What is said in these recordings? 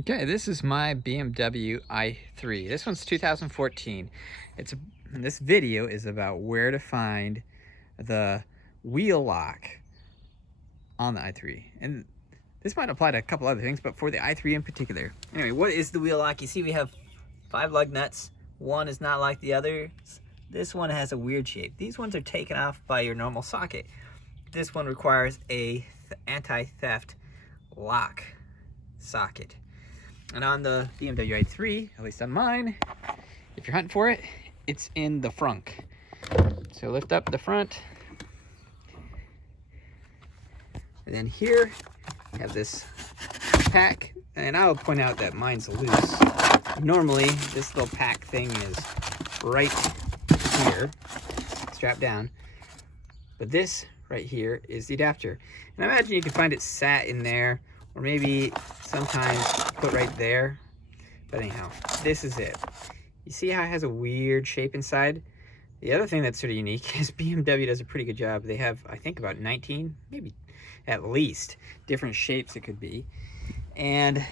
Okay, this is my BMW i3. This one's 2014. This video is about where to find the wheel lock on the i3. And this might apply to a couple other things, but for the i3 in particular. Anyway, what is the wheel lock? You see we have 5 lug nuts. One is not like the others. This one has a weird shape. These ones are taken off by your normal socket. This one requires a anti-theft lock socket. And on the BMW i3, at least on mine, if you're hunting for it, it's in the frunk. So lift up the front. And then here, you have this pack. And I'll point out that mine's loose. Normally, this little pack thing is right here, strapped down. But this right here is the adapter. And I imagine you can find it sat in there, or maybe sometimes put right there. But anyhow, this is it. You see how it has a weird shape inside? The other thing that's sort of unique is BMW does a pretty good job. They have, I think, about 19, maybe at least, different shapes it could be. And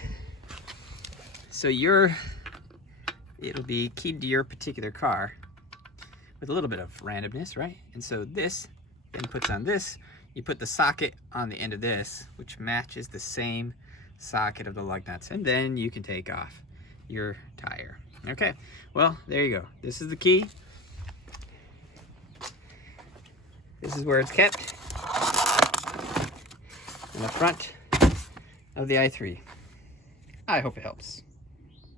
so it'll be keyed to your particular car with a little bit of randomness, right? And so this then puts on this. You put the socket on the end of this, which matches the same socket of the lug nuts, and then you can take off your tire. Okay, well, there you go. This is the key. This is where it's kept in the front of the i3. I hope it helps.